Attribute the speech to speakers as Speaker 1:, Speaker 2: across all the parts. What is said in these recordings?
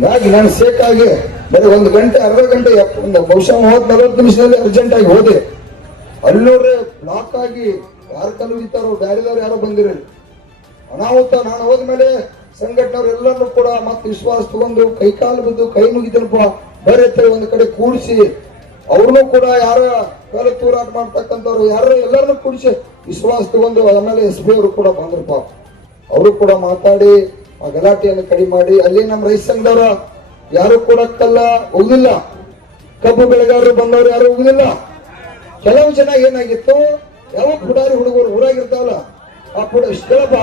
Speaker 1: ಹಿಂಗಾಗಿ ನಾನು ಸೇಫ್ ಆಗಿ ಬರೀ ಒಂದು ಗಂಟೆ, ಅರ್ಧ ಗಂಟೆ ಒಂದು ಬಹುಶಃ ಮೂವತ್ ನಲವತ್ತು ನಿಮಿಷದಲ್ಲಿ ಅರ್ಜೆಂಟ್ ಆಗಿ ಹೋದೆ. ಅಲ್ಲಿ ನೋಡ್ರೆ ಬ್ಲಾಕ್ ಆಗಿ ಯಾರು ಕಲುವಿತಾರೋ ಹಿಡಿತಾರೋ ಬ್ಯಾರಿದವ್ರು ಯಾರೋ ಬಂದಿರಲಿ. ಅನಾಹುತ, ನಾನು ಹೋದ್ಮೇಲೆ ಸಂಘಟನೆಯವರು ಎಲ್ಲರನ್ನೂ ಕೂಡ ಮತ್ತೆ ವಿಶ್ವಾಸ ತಗೊಂಡು ಕೈಕಾಲು ಬಿದ್ದು ಕೈ ಮುಗಿದನಪ್ಪ ಬರೀತೆ ಒಂದು ಕಡೆ ಕೂಡಿಸಿ, ಅವ್ರನ್ನೂ ಕೂಡ ಯಾರ ಕಾಲ ತೂರಾಟ ಮಾಡ್ತಕ್ಕಂಥವ್ರು ಯಾರು ಎಲ್ಲರನ್ನೂ ಕೂಡಿಸಿ ವಿಶ್ವಾಸ ತಗೊಂಡು ಆಮೇಲೆ ಎಸ್ ಬಿ ಅವರು ಕೂಡ ಬಂದ್ರಪ್ಪ ಅವರು ಕೂಡ ಮಾತಾಡಿ ಆ ಗಲಾಟೆಯನ್ನು ಕಡಿಮೆ ಮಾಡಿ, ಅಲ್ಲಿ ನಮ್ಮ ರೈತ ಸಂಘದವರ ಯಾರು ಕೂಡ ಕಲ್ಲ ಹೋಗಿಲ್ಲ ಕಬ್ಬು ಬೆಳೆಗಾರರು ಬಂದವರು ಯಾರು ಹೋಗಲಿಲ್ಲ. ಕೆಲವು ಜನ ಏನಾಗಿತ್ತು, ಯಾವ ಪುಡಾರಿ ಹುಡುಗರು ಊರಾಗಿರ್ತಾವಲ್ಲ, ಆ ಪುಡ ಕೇಳಪ್ಪ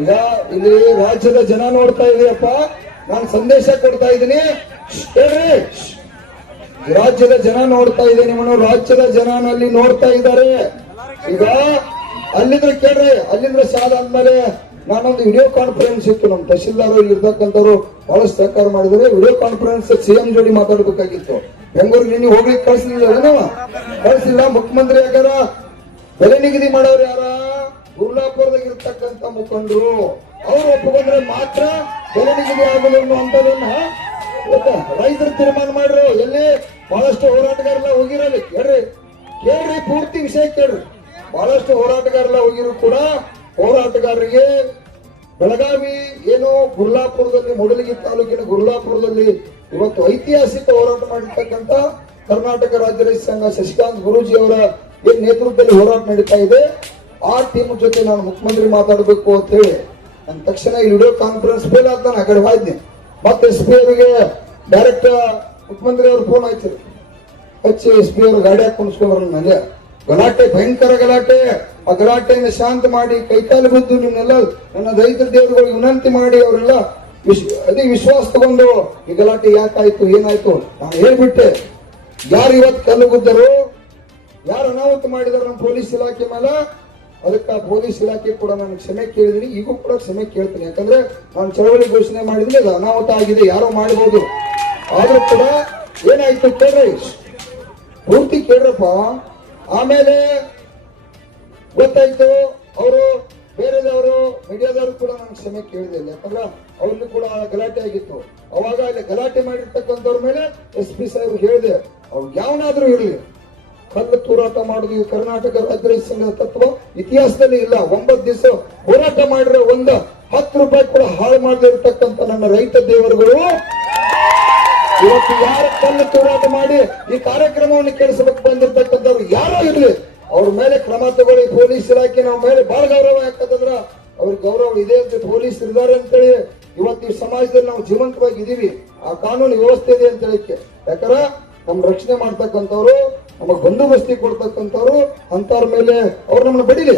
Speaker 1: ಈಗ ಇಲ್ಲಿ ರಾಜ್ಯದ ಜನ ನೋಡ್ತಾ ಇದೆಯಪ್ಪ, ನಾನು ಸಂದೇಶ ಕೊಡ್ತಾ ಇದ್ದೀನಿ. ಹೇಳ್ರಿ ರಾಜ್ಯದ ಜನ ನೋಡ್ತಾ ಇದೆ, ನಿಮ್ಮನ್ನು ರಾಜ್ಯದ ಜನ ನೋಡ್ತಾ ಇದ್ದಾರೆ. ಈಗ ಅಲ್ಲಿಂದ್ರೆ ಕೇಳ್ರಿ, ಅಲ್ಲಿಂದ್ರೆ ಸಾಲ ಅಂದ್ಮೇಲೆ ನಾನೊಂದು ವಿಡಿಯೋ ಕಾನ್ಫರೆನ್ಸ್ ಇತ್ತು. ನಮ್ಮ ತಹಶೀಲ್ದಾರ್ ಇರ್ತಕ್ಕಂಥವ್ರು ಬಹಳ ಸಹಕಾರ ಮಾಡಿದ್ರೆ ವಿಡಿಯೋ ಕಾನ್ಫರೆನ್ಸ್ ಸಿಎಂ ಜೋಡಿ ಮಾತಾಡ್ಬೇಕಾಗಿತ್ತು. ಬೆಂಗಳೂರಿಗೆ ನಿನ್ನೆ ಹೋಗ್ಲಿಕ್ಕೆ ಕಳಿಸ್ಲಿಲ್ಲ ಕಳಿಸಿಲ್ಲ. ಮುಖ್ಯಮಂತ್ರಿ ಯಾಕಾರ ಬೆಲೆ ನಿಗದಿ ಮಾಡೋರು ಯಾರ? ಗುರ್ಲಾಪುರದಾಗ ಇರ್ತಕ್ಕಂಥ ಮುಖಂಡರು. ಅವ್ರು ಒಪ್ಪಿಕೊಂಡ್ರೆ ಮಾತ್ರ ಬೆಲೆ ನಿಗದಿ ಆಗಲು ಗೊತ್ತಾ? ರೈತರು ತೀರ್ಮಾನ ಮಾಡ್ರು. ಎಲ್ಲಿ? ಬಹಳಷ್ಟು ಹೋರಾಟಗಾರಲ್ಲ ಹೋಗಿರಲಿ. ಕೇಳ್ರಿ. ಕೇಳ್ರಿ, ಪೂರ್ತಿ ವಿಷಯ ಕೇಳ್ರಿ. ಬಹಳಷ್ಟು ಹೋರಾಟಗಾರಲ್ಲ ಹೋಗಿರು ಕೂಡ ಹೋರಾಟಗಾರರಿಗೆ ಬೆಳಗಾವಿ ಏನು ಗುರ್ಲಾಪುರದಲ್ಲಿ, ಮೂಡಲಗಿ ತಾಲೂಕಿನ ಗುರ್ಲಾಪುರದಲ್ಲಿ ಇವತ್ತು ಐತಿಹಾಸಿಕ ಹೋರಾಟ ಮಾಡಿರ್ತಕ್ಕಂಥ ಕರ್ನಾಟಕ ರಾಜ್ಯ ರೈತ ಸಂಘ ಶಶಿಕಾಂತ್ ಗುರೂಜಿ ಅವರ ಏನ್ ನೇತೃತ್ವದಲ್ಲಿ ಹೋರಾಟ ನಡೀತಾ ಇದೆ, ಆ ಟೀಮ್ ಜೊತೆ ನಾನು ಮುಖ್ಯಮಂತ್ರಿ ಮಾತಾಡಬೇಕು ಅಂತ ಹೇಳಿ ನನ್ನ ತಕ್ಷಣ ಈ ವಿಡಿಯೋ ಕಾನ್ಫರೆನ್ಸ್ ಫೇಲ್ ಅಂತ ಆ ಕಡೆ ಮತ್ತೆ ಎಸ್ ಪಿ ಅವರಿಗೆ ಡೈರೆಕ್ಟ್ ಮುಖ್ಯಮಂತ್ರಿ ಅವ್ರ ಫೋನ್ ಆಯ್ತು. ಹಚ್ಚಿ ಎಸ್ ಪಿ ಅವರು ಗಾಡಿ ಕುಣಿಸ್ಕೊಂಡ್ರು ನನಗೆ ಗಲಾಟೆ, ಭಯಂಕರ ಗಲಾಟೆ. ಆ ಗಲಾಟೆಯನ್ನು ಶಾಂತ ಮಾಡಿ, ಕೈಕಾಲು ಬಿದ್ದು ನಿಮ್ನೆಲ್ಲ ನನ್ನ ರೈತರ ದೇವರುಗಳಿಗೆ ವಿನಂತಿ ಮಾಡಿ, ಅವರೆಲ್ಲ ವಿಶ್, ಅದೇ ವಿಶ್ವಾಸ ತಗೊಂಡು ಈ ಗಲಾಟೆ ಯಾಕಾಯ್ತು, ಏನಾಯ್ತು? ನಾನು ಹೇಳ್ಬಿಟ್ಟೆ, ಯಾರು ಇವತ್ತು ಕಲ್ಲು ಗುದ್ದರು, ಯಾರು ಅನಾಹುತ ಮಾಡಿದಾರೆ ನಮ್ಮ ಪೊಲೀಸ್ ಇಲಾಖೆ ಮೇಲೆ, ಅದಕ್ಕೆ ಆ ಪೊಲೀಸ್ ಇಲಾಖೆ ಕೂಡ ನಾನು ಕ್ಷಮೆ ಕೇಳಿದೀನಿ ಈಗೂ ಕೂಡ ಕ್ಷಮೆ ಕೇಳ್ತೀನಿ. ಯಾಕಂದ್ರೆ ನಾನು ಚಳವಳಿ ಘೋಷಣೆ ಮಾಡಿದ್ರೆ ಅದು ಅನಾಹುತ ಆಗಿದೆ, ಯಾರೋ ಮಾಡಬಹುದು ಆದ್ರೂ ಕೂಡ ಏನಾಯ್ತು ಕೇಳ್ರಿ. ಪೂರ್ತಿ ಕೇಳ್ರಪ್ಪ ಆಮೇಲೆ ಗೊತ್ತಾಯ್ತು, ಅವರು ಬೇರೆದವರು, ಮೀಡಿಯಾದವರು ಕೂಡ ನಾನು ಕ್ಷಮೆ ಕೇಳಿದಿಲ್ಲ ಯಾಕಂದ್ರೆ ಅವ್ರಿಗೂ ಕೂಡ ಗಲಾಟೆ ಆಗಿತ್ತು. ಅವಾಗ ಅಲ್ಲಿ ಗಲಾಟೆ ಮಾಡಿರ್ತಕ್ಕಂಥವ್ರ ಮೇಲೆ ಎಸ್ ಪಿ ಸಾಹೇಬ್ ಹೇಳಿದೆ, ಅವ್ರು ಯಾವನಾದ್ರೂ ಇರಲಿ. ಕಲ್ಲು ತೂರಾಟ ಮಾಡುದು ಈ ಕರ್ನಾಟಕ ರಾಜ್ಯ ಸಂಘದ ತತ್ವ ಇತಿಹಾಸದಲ್ಲಿ ಇಲ್ಲ. ಒಂಬತ್ತು ದಿವಸ ಹೋರಾಟ ಮಾಡಿರೋ ಒಂದು ಹತ್ತು ರೂಪಾಯಿ ಕೂಡ ಹಾಳು ಮಾಡದೇ ಇರತಕ್ಕಂತ ನನ್ನ ರೈತ ದೇವರುಗಳು ಇವತ್ತು ಯಾರ ಕಲ್ಲು ತೂರಾಟ ಮಾಡಿ ಈ ಕಾರ್ಯಕ್ರಮವನ್ನು ಕೇಳಿಸಬೇಕು ಬಂದಿರತಕ್ಕಂಥವ್ರು ಯಾರೋ ಇರಲಿ. ಅವ್ರ ಮೇಲೆ ಕ್ರಮ ತಗೊಳ್ಳಿ, ಪೊಲೀಸ್ ಇಲಾಖೆ ನಮ್ಮ ಮೇಲೆ ಬಹಳ ಗೌರವ ಯಾಕಂತಂದ್ರ ಅವ್ರ ಗೌರವ ಇದೆ ಅಂತ ಪೊಲೀಸ್ ಇದ್ದಾರೆ ಅಂತೇಳಿ ಇವತ್ತು ಈ ಸಮಾಜದಲ್ಲಿ ನಾವು ಜೀವಂತವಾಗಿ ಇದೀವಿ. ಆ ಕಾನೂನು ವ್ಯವಸ್ಥೆ ಇದೆ ಅಂತ ಹೇಳಿಕ್ಕೆ. ಯಾಕರ ನಮ್ ರಕ್ಷಣೆ ಮಾಡ್ತಕ್ಕಂಥವ್ರು, ನಮಗ್ ಬಂದೋಬಸ್ತಿ ಕೊಡ್ತಕ್ಕಂಥವ್ರು ಅಂತವ್ರ ಮೇಲೆ ಅವ್ರು ನಮ್ಮನ್ನ ಬಡಿಲಿ.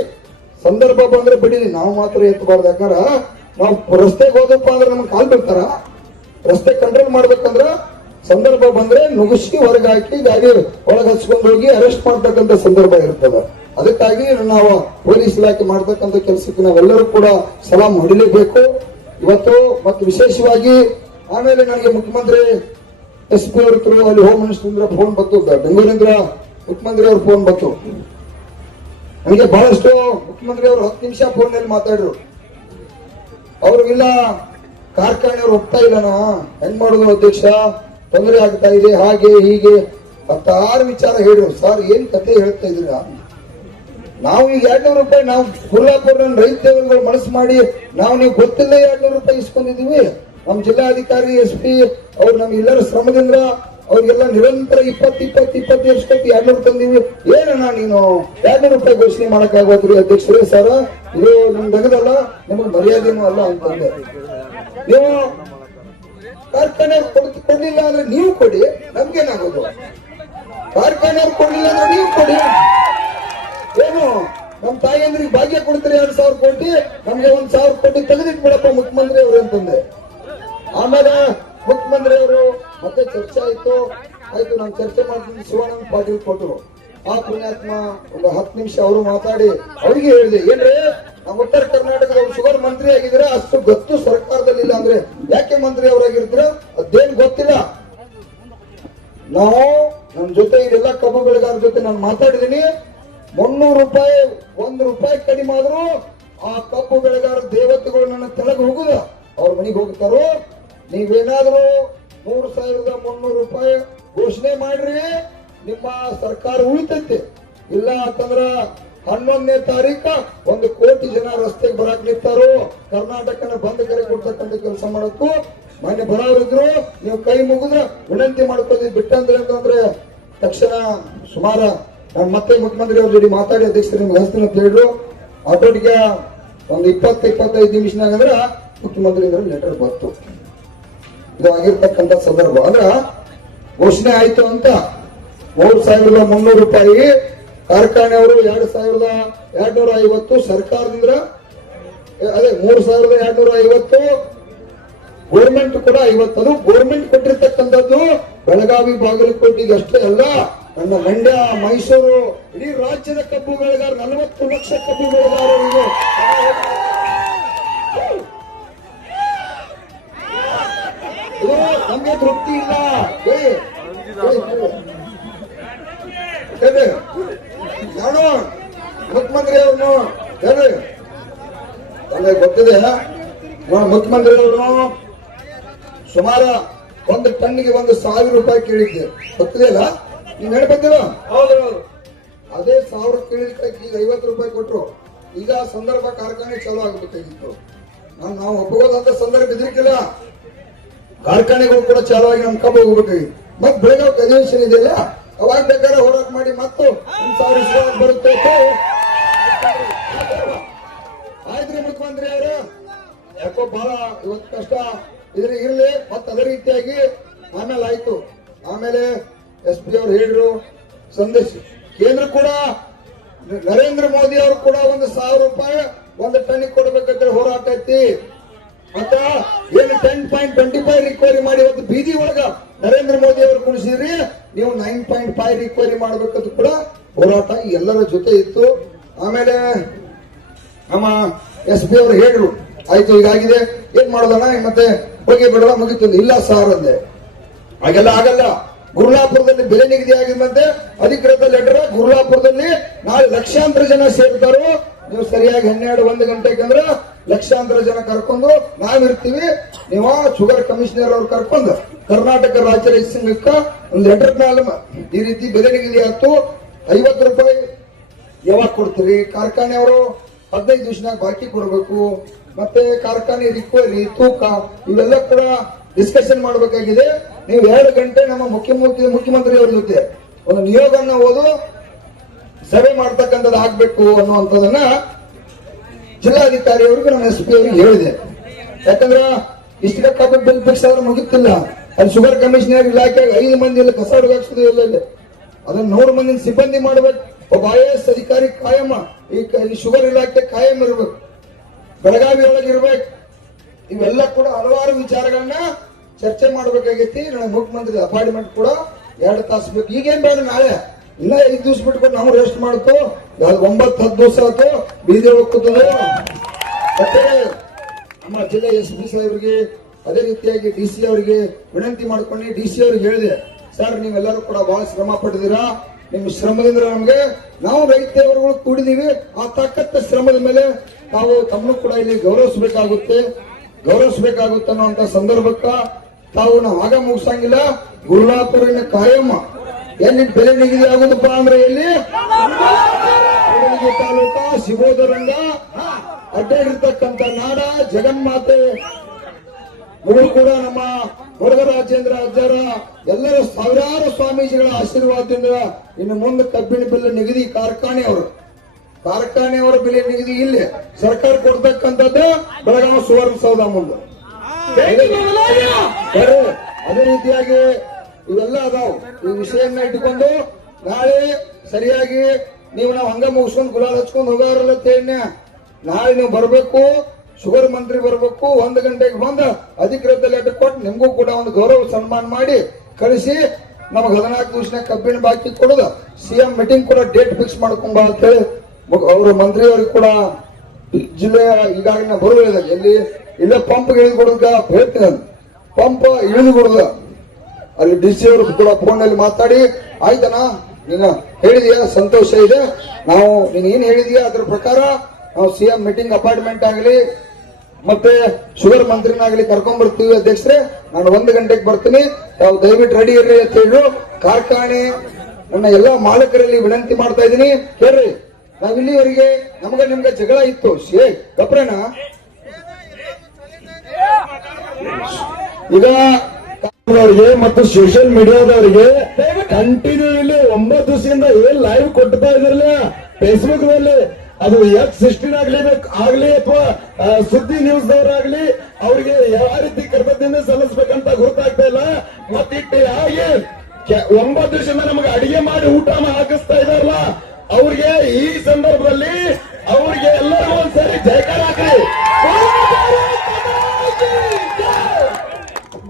Speaker 1: ಸಂದರ್ಭ ಬಂದ್ರೆ ಬಿಡಿಲಿ. ನಾವು ಮಾತ್ರ ಎತ್ತಬಾರ್ದು ಯಾಕಂದ್ರ ನಾವು ರಸ್ತೆಗೆ ಹೋದಪ್ಪ ಅಂದ್ರೆ ನಮ್ಗೆ ಕಾಲ್ ಬಿಡ್ತಾರ ರಸ್ತೆ ಕಂಟ್ರೋಲ್ ಮಾಡ್ಬೇಕಂದ್ರ ಸಂದರ್ಭ ಬಂದ್ರೆ ನುಗ್ಗಿಸಿ ಹೊರಗಾಕಿ ಗಾಡಿ ಒಳಗೆ ಹಚ್ಕೊಂಡು ಹೋಗಿ ಅರೆಸ್ಟ್ ಮಾಡ್ತಕ್ಕಂಥ ಸಂದರ್ಭ ಇರ್ತದೆ. ಅದಕ್ಕಾಗಿ ನಾವು ಪೊಲೀಸ್ ಇಲಾಖೆ ಮಾಡ್ತಕ್ಕಂಥ ಕೆಲಸಕ್ಕೆ ನಾವೆಲ್ಲರೂ ಕೂಡ ಸಲಾಂ ಹೊಡಿಲೇಬೇಕು. ಇವತ್ತು ಮತ್ತು ವಿಶೇಷವಾಗಿ ಆಮೇಲೆ ನನಗೆ ಮುಖ್ಯಮಂತ್ರಿ ಎಸ್ ಪಿ ಅವ್ರ ಅಲ್ಲಿ ಹೋಮ್ ಮಿನಿಸ್ಟರ್ ಫೋನ್ ಬಂತು. ಬೆಂಗಳೂರಿಂದ ಮುಖ್ಯಮಂತ್ರಿ ಅವ್ರ ಫೋನ್ ಬಂತು. ನನಗೆ ಬಹಳಷ್ಟು ಮುಖ್ಯಮಂತ್ರಿ ಅವರು ಹತ್ತು ನಿಮಿಷ ಫೋನ್ನಲ್ಲಿ ಮಾತಾಡಿದ್ರು ಅವರು ಇಲ್ಲ ಕಾರ್ಖಾನೆಯವ್ರು ಒಪ್ತಾ ಇಲ್ಲನೋ? ಹೆಂಗ್ ಮಾಡುದು ಅಧ್ಯಕ್ಷ? ತೊಂದರೆ ಆಗ್ತಾ ಇದೆ, ಹಾಗೆ, ಹೀಗೆ. ಹತ್ತಾರು ವಿಚಾರ ಹೇಳು ಸರ್, ಏನ್ ಕತೆ ಹೇಳ್ತಾ ಇದ್ರ? ನಾವು ಈಗ ಎರಡ್ನೂರು ರೂಪಾಯಿ, ನಾವು ಗುರ್ಲಾಪುರ ರೈತ ಮನಸ್ಸು ಮಾಡಿ, ನಾವು ನೀವು ಗೊತ್ತಿಲ್ಲ ಎರಡ್ನೂರು ರೂಪಾಯಿ ಇಸ್ಕೊಂಡಿದೀವಿ ನಮ್ಮ ಜಿಲ್ಲಾಧಿಕಾರಿ, ಎಸ್ ಪಿ, ಅವ್ರು ನಮ್ ಎಲ್ಲರ ಶ್ರಮದಿಂದ ಅವ್ರಿಗೆಲ್ಲ ನಿರಂತರ ಇಪ್ಪತ್ತು ಇಪ್ಪತ್ತು ಇಪ್ಪತ್ತು ವರ್ಷಕ್ಕೆ ಎರಡ್ನೂರು ತಂದೀವಿ. ಏನಣ್ಣ ನೀನು? ಎರಡ್ನೂರು ರೂಪಾಯಿ ಘೋಷಣೆ ಮಾಡಕ್ ಆಗೋದ್ರಿ ಅಧ್ಯಕ್ಷರೇ ಸರ್? ಇದು ನಮ್ ತೆಗೆದಲ್ಲ ನಿಮಗೆ ಮರ್ಯಾದೆನೂ ಅಲ್ಲ ಅಂತಂದೆ ನೀವು ಕಾರ್ಖಾನೆ ಕೊಡ್- ಕೊಡ್ಲಿಲ್ಲ ಅಂದ್ರೆ ನೀವು ಕೊಡಿ, ನಮ್ಗೇನಾಗೋದು? ಕಾರ್ಖಾನೆಯವ್ರು ಕೊಡ್ಲಿಲ್ಲ ಅಂದ್ರೆ ನೀವು ಕೊಡಿ. ಏನು, ನಮ್ ತಾಯಿಯಂದ್ರಿಗೆ ಭಾಗ್ಯ ಕೊಡ್ತೀರಿ ಎರಡ್ ಸಾವಿರ ಕೋಟಿ, ನಮ್ಗೆ ಒಂದ್ ಸಾವಿರ ಕೋಟಿ ತೆಗೆದಿಟ್ಬಿಡಪ್ಪ ಮುಖ್ಯಮಂತ್ರಿ ಅವರು ಅಂತಂದೆ. ಆಮೇಲೆ ಮುಖ್ಯಮಂತ್ರಿ ಅವರು ಮತ್ತೆ ಚರ್ಚೆ ಆಯ್ತು. ಆಯ್ತು, ನಾನು ಚರ್ಚೆ ಮಾಡ್ತೀನಿ. ಶಿವಾನಂದ ಪಾಟೀಲ್ ಕೊಟ್ಟರು ಆ ಪುಣ್ಯಾತ್ಮ ಒಂದು ಹತ್ತು ನಿಮಿಷ ಅವರು ಮಾತಾಡಿ, ಅವ್ರಿಗೆ ಹೇಳಿದೆ, ಏನ್ರಿ ನಮ್ಮ ಉತ್ತರ ಕರ್ನಾಟಕದ ಶುಗರ್ ಮಂತ್ರಿ ಆಗಿದ್ರೆ ಅಷ್ಟು ಗೊತ್ತು ಸರ್ಕಾರದಲ್ಲಿ ಇಲ್ಲ ಅಂದ್ರೆ ಯಾಕೆ ಮಂತ್ರಿ ಅವರಾಗಿರ್ತೀರ? ಅದೇನು ಗೊತ್ತಿಲ್ಲ. ನಾವು ನಮ್ಮ ಜೊತೆ ಇದೆಲ್ಲ ಕಬ್ಬು ಬೆಳೆಗಾರ ಜೊತೆ ನಾನು ಮಾತಾಡಿದೀನಿ. ಮುನ್ನೂರು ರೂಪಾಯಿ, ಒಂದು ರೂಪಾಯಿ ಕಡಿಮೆ ಆದ್ರೂ ಆ ಕಬ್ಬು ಬೆಳೆಗಾರ ದೇವತೆಗಳು ನನ್ನ ತಲೆಗೆ ಹೋಗುದ. ಅವ್ರ ಮನೆಗೆ ಹೋಗ್ತಾರೋ? ನೀವೇನಾದ್ರೂ ಮೂರು ಸಾವಿರದ ಮುನ್ನೂರು ರೂಪಾಯಿ ಘೋಷಣೆ ಮಾಡ್ರಿ. ನಿಮ್ಮ ಸರ್ಕಾರ ಉಳಿತೈತೆ. ಇಲ್ಲ ಅಂತಂದ್ರ ಹನ್ನೊಂದನೇ ತಾರೀಕ ಒಂದು ಕೋಟಿ ಜನ ರಸ್ತೆಗೆ ಬರಾಕ್ ನಿಂತಾರು. ಕರ್ನಾಟಕನ ಬಂದ್ ಕರೆ ಕೊಡ್ತಕ್ಕಂಥ ಕೆಲಸ ಮಾಡಕ್ಕೂ ಮನೆ ಬರೋರಿದ್ರು. ನೀವು ಕೈ ಮುಗಿದ್ರ ವಿನಂತಿ ಮಾಡ್ಕೋದಿ ಬಿಟ್ಟಂದ್ರೆ ಅಂತಂದ್ರೆ ತಕ್ಷಣ ಸುಮಾರ ನಾನು ಮತ್ತೆ ಮುಖ್ಯಮಂತ್ರಿ ಅವ್ರ ಜೊತೆ ಮಾತಾಡಿ ಅಧ್ಯಕ್ಷರು ನಿಮ್ಗೆ ಹಸ್ತಿನ ಅಂತ ಹೇಳಿದ್ರು. ಆಟೋಟಿಗೆ ಒಂದು ಇಪ್ಪತ್ತು, ಇಪ್ಪತ್ತೈದು ನಿಮಿಷನಾಗ ಅಂದ್ರ ಮುಖ್ಯಮಂತ್ರಿ ಲೆಟರ್ ಬಂತು. ಇದು ಆಗಿರ್ತಕ್ಕಂಥ ಸಂದರ್ಭ. ಅಂದ್ರ ಘೋಷಣೆ ಆಯ್ತು ಅಂತ ಮೂರು ಸಾವಿರದ ಮುನ್ನೂರು ರೂಪಾಯಿ ಕಾರ್ಖಾನೆಯವರು ಎರಡು ಸಾವಿರದ ಎರಡ್ನೂರ ಐವತ್ತು ಸರ್ಕಾರದಿಂದ ಅದೇ ಮೂರು ಸಾವಿರದ ಎರಡ್ನೂರ ಐವತ್ತು ಗೋರ್ಮೆಂಟ್ ಕೂಡ ಐವತ್ತು ಗೋರ್ಮೆಂಟ್ ಕೊಟ್ಟಿರ್ತಕ್ಕಂಥದ್ದು ಬೆಳಗಾವಿ ಬಾಗಲಕೋಟೆಗೆ ಅಷ್ಟೇ ಅಲ್ಲ ನನ್ನ ಮಂಡ್ಯ ಮೈಸೂರು ಇಡೀ ರಾಜ್ಯದ ಕಬ್ಬು ಬೆಳೆಗಾರ ನಲವತ್ತು ಲಕ್ಷ ಕಬ್ಬು ಬೆಳೆಗಾರರಿಗೆ ನಮ್ಗೆ ತೃಪ್ತಿ ಇಲ್ಲ ನಾನು ಮುಖ್ಯಮಂತ್ರಿ ಹೇಳಿ. ನನಗೆ ಗೊತ್ತಿದೆ ಮುಖ್ಯಮಂತ್ರಿ ಅವರು ಸುಮಾರ ಒಂದು ಟನ್ನಿಗೆ ಒಂದು ಸಾವಿರ ರೂಪಾಯಿ ಕೇಳಿದ್ದೆ. ಗೊತ್ತಿದೆಯಲ್ಲ? ನೀನ್
Speaker 2: ಹೌದು
Speaker 1: ಅದೇ ಸಾವಿರ ಕೇಳಿದ್ದಕ್ಕೆ ಈಗ ಐವತ್ತು ರೂಪಾಯಿ ಕೊಟ್ಟರು ಈಗ ಸಂದರ್ಭ ಕಾರ್ಖಾನೆ ಚಾಲೂ ಆಗಬೇಕಾಗಿತ್ತು ನಾನು ನಾವು ಒಪ್ಪಗೋದಂತ ಸಂದರ್ಭ ಇದ್ರಿಕ್ಕಿಲ್ಲ ಕಾರ್ಖಾನೆಗಳು ಕೂಡ ಚಾಲೂ ಆಗಿ ನಮ್ ಕಬ್ಬು ಹೋಗ್ಬೇಕಾಗಿತ್ತು ಮತ್ತೆ ಬೆಳಗಾವಿ ಅಧಿವೇಶನ ಇದೆಯಲ್ಲ? ಅವಾಗ ಬೇಕಾದ್ರೆ ಹೋರಾಟ ಮಾಡಿ ಮತ್ತು ಒಂದ್ ಸಾವಿರ ಇಸ್ಕೊಳಕ್ ಬರುತ್ತೆ ಆಯ್ತ್ರಿ ಮುಖ್ಯಮಂತ್ರಿ ಅವರು. ಯಾಕೋ ಬಹಳ ಇವತ್ತು ಕಷ್ಟ ಇದ್ರ, ಇರ್ಲಿ, ಮತ್ತ ಅದೇ ರೀತಿಯಾಗಿ ಆಮೇಲೆ ಆಯ್ತು. ಆಮೇಲೆ ಎಸ್ ಪಿ ಅವ್ರು ಹೇಳಿದ್ರು, ಸಂದೇಶ, ಕೇಂದ್ರ ಕೂಡ ನರೇಂದ್ರ ಮೋದಿ ಅವರು ಕೂಡ ಒಂದು ಸಾವಿರ ರೂಪಾಯಿ, ಒಂದು ಟನ್ ಕೊಡ್ಬೇಕಂತ ಹೋರಾಟ ಐತಿ. ಮತ್ತ ಏನು ten point twenty five recovery ಮಾಡಿ ಇವತ್ತು ಬೀದಿ ಒಳಗ ನರೇಂದ್ರ ಮೋದಿ ಅವರು ಕುಣಿಸಿದ್ರಿ ನೀವು ನೈನ್ ಪಾಯಿಂಟ್ ಫೈವ್ ರಿಕವರಿ ಮಾಡ್ಬೇಕಂತ ಕೂಡ ಹೋರಾಟ ಎಲ್ಲರ ಜೊತೆ ಇತ್ತು. ಆಮೇಲೆ ನಮ್ಮ ಎಸ್ ಪಿ ಅವರು ಹೇಳಿದ್ರು ಆಯ್ತು ಈಗಾಗಿದೆ ಏನ್ ಮಾಡೋದಣ್ಣ? ಮತ್ತೆ ಹೋಗಿ ಬಿಡೋಣ, ಮುಗಿತು ಇಲ್ಲ ಸಾರ್ ಅಂದೆ. ಹಾಗೆಲ್ಲ ಆಗಲ್ಲ. ಗುರುಲಾಪುರದಲ್ಲಿ ಬೆಲೆ ನಿಗದಿ ಆಗಿದಂತೆ ಅಧಿಕೃತ ಲೆಟರ್ ಗುರುಲಾಪುರದಲ್ಲಿ ನಾಳೆ ಲಕ್ಷಾಂತರ ಜನ ಸೇರ್ತಾರೋ ನೀವು ಸರಿಯಾಗಿ ಹನ್ನೆರಡು ಒಂದು ಗಂಟೆಗೆ ಅಂದ್ರೆ ಲಕ್ಷಾಂತರ ಜನ ಕರ್ಕೊಂಡು ನಾವಿರ್ತೀವಿ ನೀವು ಶುಗರ್ ಕಮಿಷನರ್ ಅವ್ರು ಕರ್ಕೊಂಡು ಕರ್ನಾಟಕ ರಾಜ್ಯ ರೈತ ಸಂಘಕ್ಕ ಒಂದು ಲೆಟರ್ ಮೇಲೆ ಈ ರೀತಿ ಬೆಲೆ ನಿಗದಿ ಆಯ್ತು ಐವತ್ತು ರೂಪಾಯಿ ಯಾವಾಗ ಕೊಡ್ತೀರಿ? ಕಾರ್ಖಾನೆಯವರು ಹದಿನೈದು ದಿವಸನಾಗ ಬಾಕಿ ಕೊಡಬೇಕು. ಮತ್ತೆ ಕಾರ್ಖಾನೆ ರಿಕ್ವೈರಿ ತೂಕ, ಇವೆಲ್ಲ ಕೂಡ ಡಿಸ್ಕಷನ್ ಮಾಡಬೇಕಾಗಿದೆ. ನೀವು ಎರಡು ಗಂಟೆ ನಮ್ಮ ಮುಖ್ಯಮಂತ್ರಿ ಮುಖ್ಯಮಂತ್ರಿ ಅವ್ರ ಜೊತೆ ಒಂದು ನಿಯೋಗವನ್ನು ಓದು. ಸಭೆ ಮಾಡ್ತಕ್ಕಂಥದ್ದು ಆಗ್ಬೇಕು ಅನ್ನುವಂಥದ್ದನ್ನ ಜಿಲ್ಲಾಧಿಕಾರಿ ಅವ್ರಿಗೂ ನಾನು ಎಸ್ ಪಿ ಅವ್ರಿಗೆ ಹೇಳಿದೆ. ಯಾಕಂದ್ರ ಇಷ್ಟು ಕಟ್ಟಾಕ ಬಿಲ್ ಫಿಕ್ಸ್ ಆದ್ರೆ ಮುಗಿತಿಲ್ಲ. ಅಲ್ಲಿ ಶುಗರ್ ಕಮಿಷನರ್ ಇಲಾಖೆಗೆ ಐದು ಮಂದಿ ಇಲ್ಲ ಕಸ ಹುಡುಗಾಕ್ಸೋದು ಇಲ್ಲ ಇಲ್ಲಿ. ಅದನ್ನ ನೂರು ಮಂದಿ ಸಿಬ್ಬಂದಿ ಮಾಡ್ಬೇಕು. ಒಬ್ಬ ಐ ಎಸ್ ಅಧಿಕಾರಿ ಕಾಯಂ ಈ ಶುಗರ್ ಇಲಾಖೆ ಕಾಯಂ ಇರ್ಬೇಕು. ಬೆಳಗಾವಿ ಒಳಗೆ ಇರ್ಬೇಕು. ಇವೆಲ್ಲ ಕೂಡ ಹಲವಾರು ವಿಚಾರಗಳನ್ನ ಚರ್ಚೆ ಮಾಡ್ಬೇಕಾಗೈತಿ. ನನಗೆ ಮುಖ್ಯಮಂತ್ರಿ ಅಪಾಯಿಂಟ್ಮೆಂಟ್ ಕೂಡ ಎರಡು ತಾಸು ಬೇಕು. ಈಗೇನ್ ಬೇಡ ನಾಳೆ. ಇನ್ನ ಐದು ದಿವಸ ಬಿಟ್ಕೊಂಡು ನಾವು ರೆಸ್ಟ್ ಮಾಡ್ತು ಒಂಬತ್ತು ಹತ್ತು ದಿವಸ ಆಯ್ತು ಬೀದಿ ಹೋಗ್ತದೆ ಮತ್ತೆ ನಮ್ಮ ಜಿಲ್ಲೆ ಎಸ್ ಪಿ ಸಾಹೇಬ್ರಿಗೆ, ಅದೇ ರೀತಿಯಾಗಿ ಡಿ ಸಿ ಅವರಿಗೆ ವಿನಂತಿ ಮಾಡ್ಕೊಂಡು ಡಿ ಸಿ ಅವ್ರಿಗೆ ಹೇಳಿದೆ, ಸರ್, ನೀವೆಲ್ಲರೂ ಕೂಡ ಬಹಳ ಶ್ರಮ ಪಟ್ಟಿದ್ದೀರಾ? ನಿಮ್ಮ ಶ್ರಮದಿಂದ ನಮಗೆ ನಾವು ರೈತರವರು ಕೂಡಿದೀವಿ ಆ ತಾಕತ್ತ ಶ್ರಮದ ಮೇಲೆ ತಾವು ತಮ್ಮನ್ನು ಕೂಡ ಇಲ್ಲಿ ಗೌರವಿಸಬೇಕಾಗುತ್ತೆ. ಗೌರವಿಸಬೇಕಾಗುತ್ತೆ ಅನ್ನುವಂತ ಸಂದರ್ಭಕ್ಕ ತಾವು ನಾವು ಆಗ ಮುಗಿಸಂಗಿಲ್ಲ. ಗುರುಲಾಪುರಿನ ಕಾಯಂ ಎಲ್ಲಿ ಬೆಲೆ ನಿಗದಿ ಆಗುದಪ್ಪ ಅಂದ್ರೆ ಎಲ್ಲಿ? ತಾಲೂಕ ಶಿವೋದರಂಗ. ಅಡ್ಡಾಡಿರ್ತಕ್ಕಂಥ ನಾಡ ಜಗನ್ಮಾತೆ. ಇವರು ಕೂಡ ನಮ್ಮ ಹೊರಗರಾಜೇಂದ್ರ ಅಜ್ಜರ ಎಲ್ಲರ ಸಾವಿರಾರು ಸ್ವಾಮೀಜಿಗಳ ಆಶೀರ್ವಾದದಿಂದ ಇನ್ನು ಮುಂದೆ ಕಬ್ಬಿಣ ಬೆಲೆ ನಿಗದಿ ಕಾರ್ಖಾನೆಯವರು ಕಾರ್ಖಾನೆಯವರ ಬೆಲೆ ನಿಗದಿ ಇಲ್ಲಿ. ಸರ್ಕಾರ ಕೊಡ್ತಕ್ಕಂಥದ್ದು ಬೆಳಗಾವಿ ಸುವರ್ಣ ಸೌಧ ಮುಂದೆ. ಅದೇ ರೀತಿಯಾಗಿ ಇವೆಲ್ಲ ಅದಾವ್ ಈ ವಿಷಯನ್ನ ಇಟ್ಕೊಂಡು ನಾಳೆ ಸರಿಯಾಗಿ ನೀವು ನಾವು ಹಂಗ ಮುಗಿಸ್ಕೊಂಡು ಗುಲಾಲ್ ಹಚ್ಕೊಂಡು ಹೋಗಾರಲ್ಲ ತೇಣ್ಯ ನಾಳೆ ನೀವು ಬರಬೇಕು, ಶುಗರ್ ಮಂತ್ರಿ ಬರಬೇಕು, ಒಂದು ಗಂಟೆಗೆ ಬಂದ ಅಧಿಕೃತ ಲೆಟರ್ ಕೊಟ್ಟು ನಿಮಗೂ ಕೂಡ ಒಂದು ಗೌರವ ಸನ್ಮಾನ ಮಾಡಿ ಕಳಿಸಿ ನಮಗೆ ಹದಿನಾಲ್ಕು ದಿವಸ ಕಬ್ಬಿಣ ಬಾಕಿ ಕೊಡೋದು. ಸಿಎಂ ಮೀಟಿಂಗ್ ಕೂಡ ಡೇಟ್ ಫಿಕ್ಸ್ ಮಾಡ್ಕೊಂಬ ಅಂತ ಹೇಳಿ ಅವರ ಮಂತ್ರಿಯವ್ರಿಗೆ ಕೂಡ ಜಿಲ್ಲೆಯ ಈಗಾಗಲೇ ಬರುವುದಿಲ್ಲ ಎಲ್ಲಿ ಇಲ್ಲ ಪಂಪ್ ಇಳಿದು ಕೊಡೋದ ನಾನು. ಪಂಪ್ ಇಳಿದು ಕೊಡೋದ ಅಲ್ಲಿ ಡಿ ಸಿ ಅವರು ಕೂಡ ಫೋನ್ನಲ್ಲಿ ಮಾತಾಡಿ ಆಯ್ತನಾ ನೀನು ಹೇಳಿದೀಯಾ? ಸಂತೋಷ ಇದೆ. ನಾವು, ನೀನು ಏನ್ ಹೇಳಿದೀಯಾ? ಅದ್ರ ಪ್ರಕಾರ ನಾವು ಸಿ ಎಂ ಮೀಟಿಂಗ್ ಅಪಾಯಿಂಟ್ಮೆಂಟ್ ಆಗಲಿ, ಮತ್ತೆ ಶುಗರ್ ಮಂತ್ರಿನಾಗಲಿ ಕರ್ಕೊಂಡ್ ಬರ್ತೀವಿ ಅಧ್ಯಕ್ಷರೇ. ನಾನು ಒಂದು ಗಂಟೆಗೆ ಬರ್ತೀನಿ. ತಾವು ದಯವಿಟ್ಟು ರೆಡಿ ಇರ್ರಿ ಅಂತ ಹೇಳು. ಕಾರ್ಖಾನೆ ನನ್ನ ಎಲ್ಲಾ ಮಾಲಕರಲ್ಲಿ ವಿನಂತಿ ಮಾಡ್ತಾ ಇದ್ದೀನಿ. ಕೇಳ್ರಿ, ನಾವ್ ಇಲ್ಲಿವರೆಗೆ ನಮ್ಗೆ ನಿಮ್ಗೆ ಜಗಳ ಇತ್ತು. ಶೇ ಗಪ್ರೇನಾ? ಈಗ
Speaker 2: ಮತ್ತು ಸೋಷಿಯಲ್ ಮೀಡಿಯಾದವರಿಗೆ ಕಂಟಿನ್ಯೂ ಇಲ್ಲಿ ಒಂಬತ್ತು ದಿವಸದಿಂದ ಏನ್ ಲೈವ್ ಕೊಡ್ತಾ ಇದ್ರಲ್ಲ? ಫೇಸ್ಬುಕ್ನಲ್ಲಿ. ಅದು ಎಕ್ಸ್ ಸಿಕ್ಸ್ಟೀನ್ ಆಗ್ಲಿ ಆಗ್ಲಿ ಅಥವಾ ಸುದ್ದಿ ನ್ಯೂಸ್ ದವರಾಗ್ಲಿ ಅವ್ರಿಗೆ ಯಾವ ರೀತಿ ಕರ್ತವ್ಯದಿಂದ ಸಲ್ಲಿಸ್ಬೇಕಂತ ಗೊತ್ತಾಗ್ತಾ ಇಲ್ಲ. ಮತ್ತಿಟ್ಟು ಹಾಗೆ ಒಂಬತ್ತು ದಿವಸದಿಂದ ನಮಗೆ ಅಡಿಗೆ ಮಾಡಿ ಊಟ ಹಾಕಿಸ್ತಾ ಇದಾರಲ್ಲ, ಅವ್ರಿಗೆ ಈ ಸಂದರ್ಭದಲ್ಲಿ ಅವ್ರಿಗೆ ಎಲ್ಲರೂ ಒಂದ್ಸರಿ ಜಯಕಾರ ಹಾಕ್ರಿ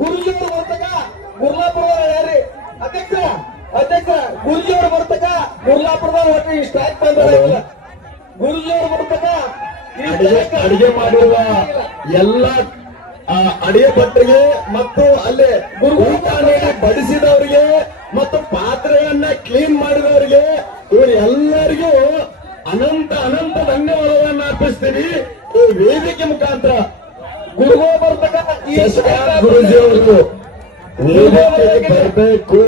Speaker 3: ಗುರುಜಿಯವರು ಬರ್ತಕ ಗುರ್ಲಾಪುರದವ್ರು ಯಾರ್ರಿ ಅಧ್ಯಕ್ಷ ಅಧ್ಯಕ್ಷ ಗುರುಜಿಯವರು ಬರ್ತಕ ಗುರ್ಲಾಪುರದವ್ರು ಒಟ್ಟು ಈ ಸ್ಟ್ರೈಕ್ ಬಂದಿಲ್ಲ ಗುರುಜಿಯವರು ಬರ್ತಕ ಈ
Speaker 2: ಅಡಿಗೆ
Speaker 3: strike
Speaker 2: ಅಡಿಗೆ ಮಾಡಿರುವ ಎಲ್ಲ ಆ, ಅಡಿಗೆ ಭಟ್ಟರಿಗೆ ಮತ್ತು ಅಲ್ಲಿ ಊಟ ನೀಡಿ ಬಡಿಸಿದವರಿಗೆ ಮತ್ತು ಪಾತ್ರೆಯನ್ನ ಕ್ಲೀನ್ ಮಾಡಿದವರಿಗೆ ಇವರು ಎಲ್ಲರಿಗೂ ಅನಂತ ಅನಂತ ಧನ್ಯವಾದಗಳನ್ನು ಅರ್ಪಿಸ್ತೀವಿ ಈ ವೇದಿಕೆ ಮುಖಾಂತರ
Speaker 3: ಗುರುಗಳು ಬರ್ತಕ ಈ
Speaker 2: ಶಶಿಕಾಂತ್ ಗುರುಜಿ ಅವರು ವೇದಿಕೆಗೆ ಬರಬೇಕು.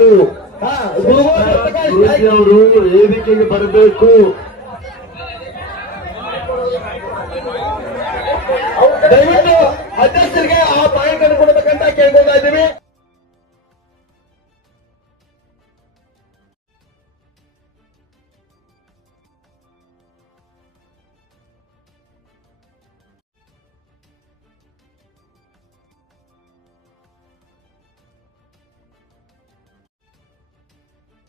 Speaker 2: ಗುರುಜಿ ಅವರು ವೇದಿಕೆಗೆ ಬರಬೇಕು.
Speaker 3: ದಯವಿಟ್ಟು ಅಧ್ಯಕ್ಷರಿಗೆ ಆ ಪಾಯಿಂಟ್ ಅನ್ನು ಕೊಡಬೇಕಂತ ಇದ್ದೀವಿ